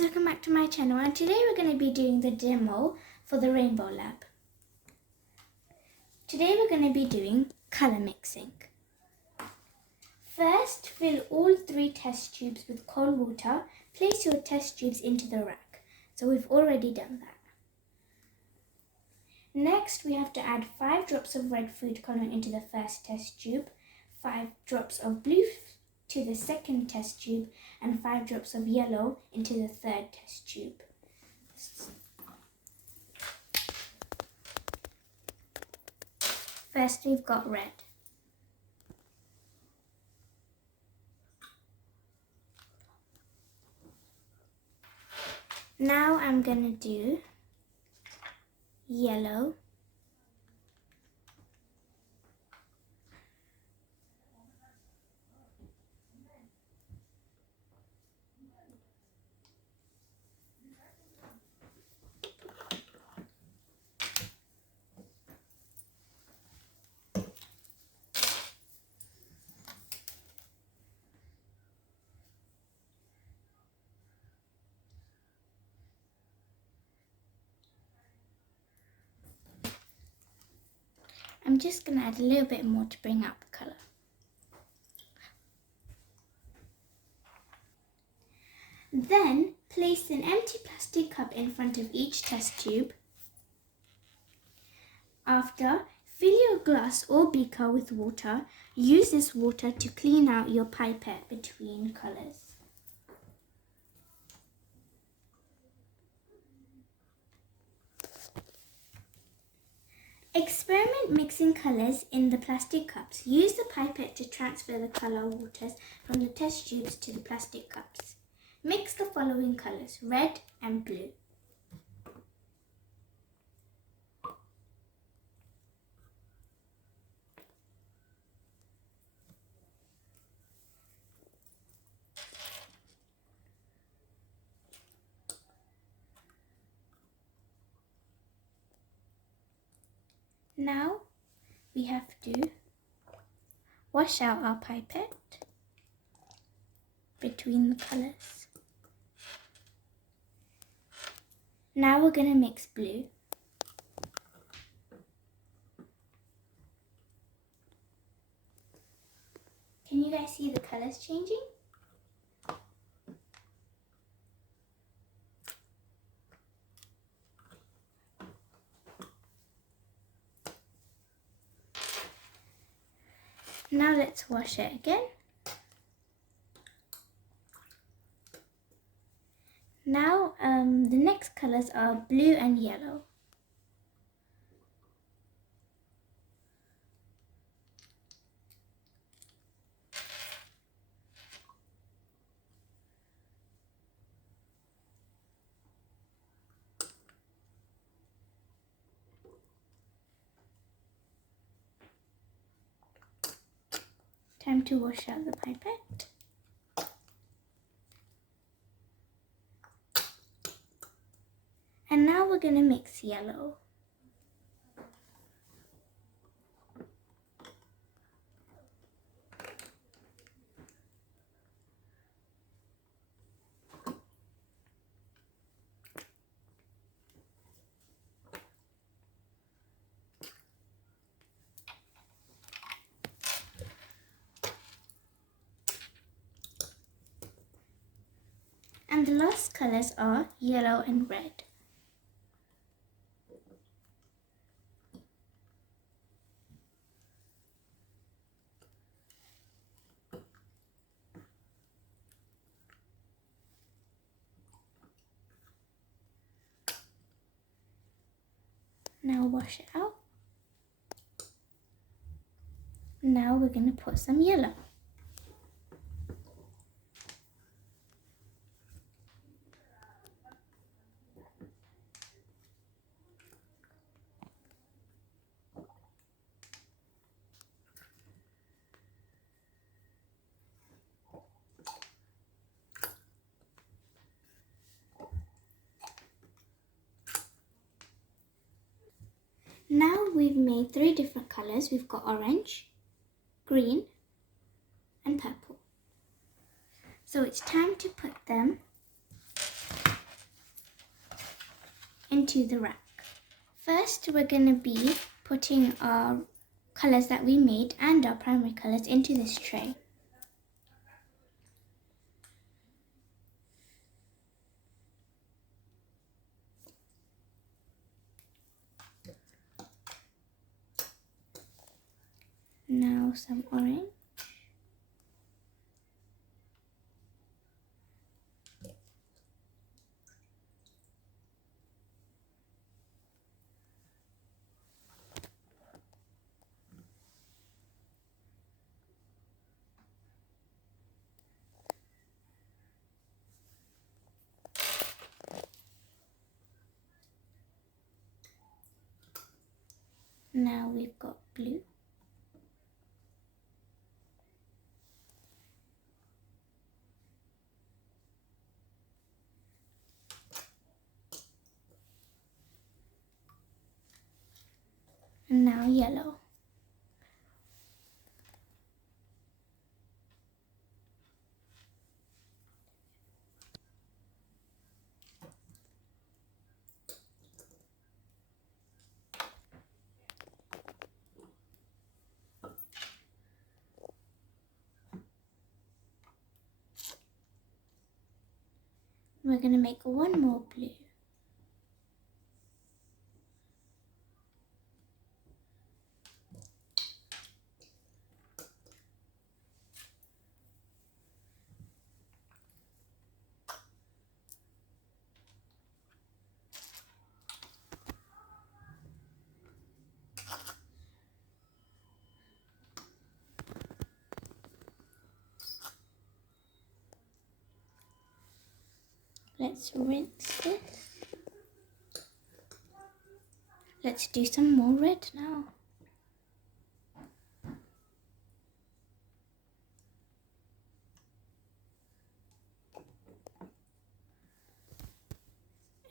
guys, welcome back to my channel, and today we're going to be doing the demo for the Rainbow Lab. Today we're going to be doing colour mixing. First, fill all 3 test tubes with cold water. Place your test tubes into the rack. So we've already done that. Next, we have to add 5 drops of red food colour into the first test tube, 5 drops of blue to the second test tube, and 5 drops of yellow into the third test tube. First, we've got red. Now I'm going to do yellow. I'm just going to add a little bit more to bring out the colour. Then place an empty plastic cup in front of each test tube. After, fill your glass or beaker with water. Use this water to clean out your pipette between colours. Experiment mixing colours in the plastic cups. Use the pipette to transfer the colour waters from the test tubes to the plastic cups. Mix the following colours, red and blue. Now we have to wash out our pipette between the colours. Now we're going to mix blue. Can you guys see the colours changing? Now let's wash it again. Now the next colours are blue and yellow. Time to wash out the pipette. And now we're going to mix yellow. And the last colours are yellow and red. Now wash it out. Now we're going to put some yellow. Now we've made 3 different colours. We've got orange, green and purple. So it's time to put them into the rack. First, we're going to be putting our colours that we made and our primary colours into this tray. Now some orange. Now we've got blue. And now yellow. We're going to make one more blue. Let's rinse this. Let's do some more red now.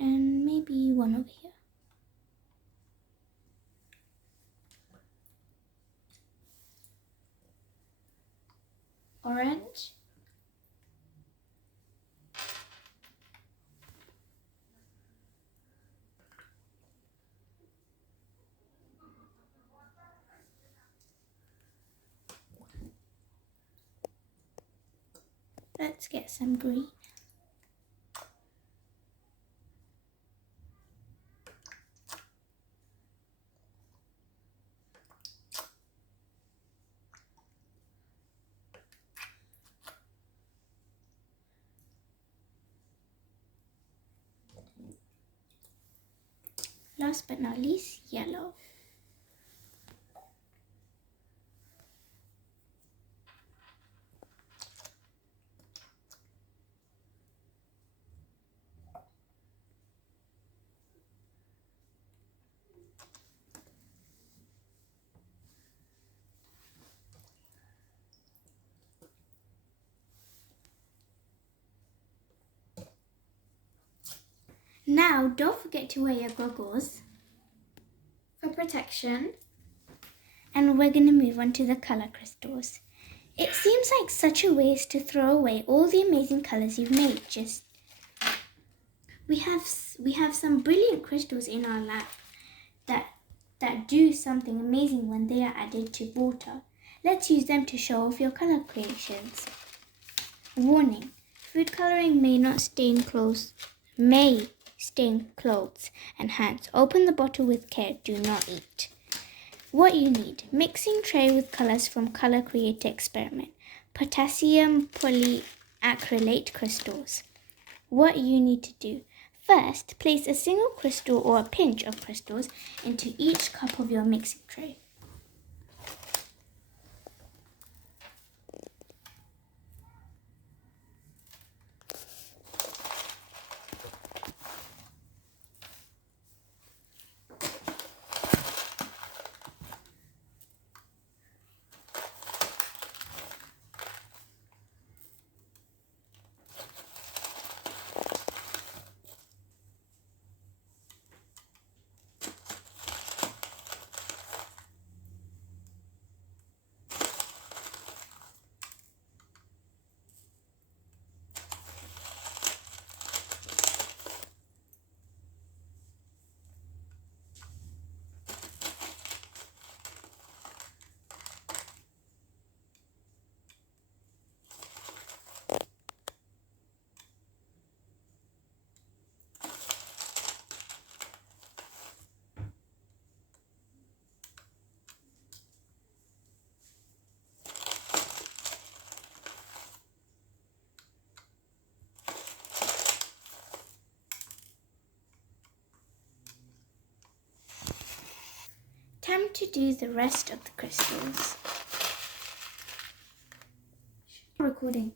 And maybe one over here. Orange. Let's get some green. Last but not least, yellow. Now, don't forget to wear your goggles for protection. And we're going to move on to the colour crystals. It seems like such a waste to throw away all the amazing colours you've made. We have some brilliant crystals in our lab that do something amazing when they are added to water. Let's use them to show off your colour creations. Warning: food colouring may stain clothes and hands. Open the bottle with care. Do not eat. What you need: mixing tray with colours from Colour Creator Experiment. Potassium polyacrylate crystals. What you need to do: first, place a single crystal or a pinch of crystals into each cup of your mixing tray. to do the rest of the crystals. Recording.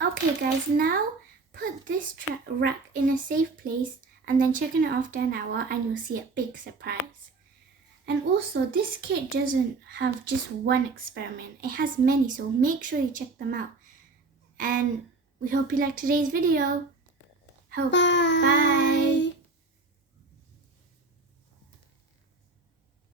Okay guys, now put this rack in a safe place and then check it after an hour and you'll see a big surprise. And also, this kit doesn't have just one experiment. It has many, so make sure you check them out. And we hope you liked today's video. Bye!